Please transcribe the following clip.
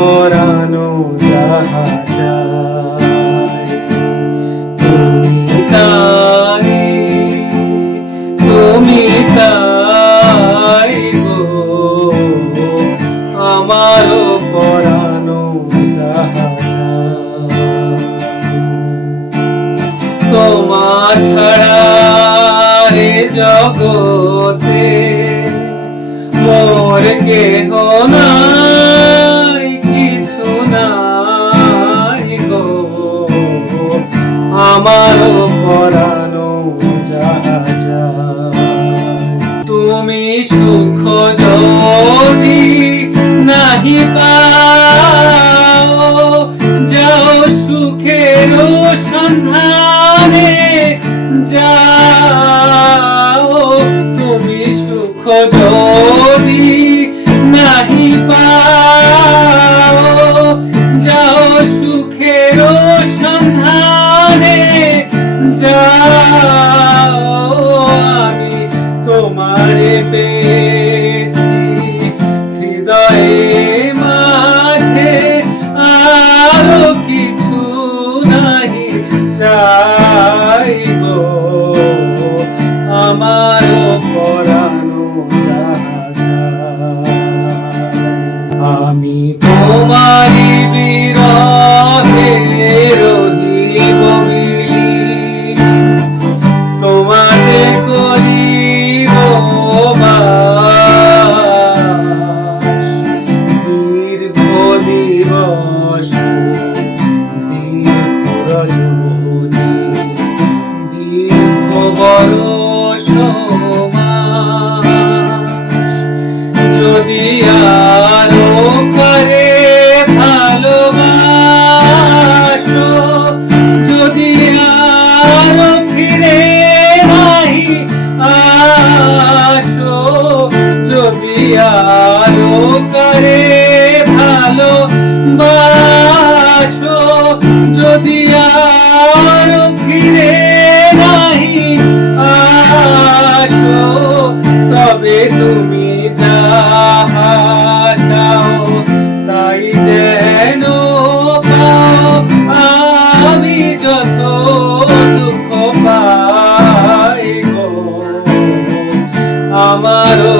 পরানো যাহা চায় তুমি তাই গো আমারও পরানো যাহা চায় তোমা ছাড়া রে জগতে মোর কেহ নাই কিছু নাই গো আমারও পরানো যাহা চায় তুমি সুখ যদি নাহি পাও যাও সুখের সন্ধানে যাও তুমি সুখ যদি নাহি পাও যাও সুখের সন্ধানে যাও আমি তোমারে পেয়েছি হৃদয়ে মাঝে আরো কিছু নাহি চাইব আমারও পরানো যাহা চায় আমি তোমারি বিরহে রহিব বিলীন তোমাতে করিব বাস দীর্ঘ দিবস দীর্ঘ রজনী দীর্ঘ বরষ যদি আরো করে ভালোবাসো যদি আরো ফিরে নাহি আসো যদি আরো করে ভালোবাসো যদি আরো ফিরে নাহি আসো তবে তুমি যাহা চাও তাই যেন পাও আমি যত দুঃখ পাই গো আমারও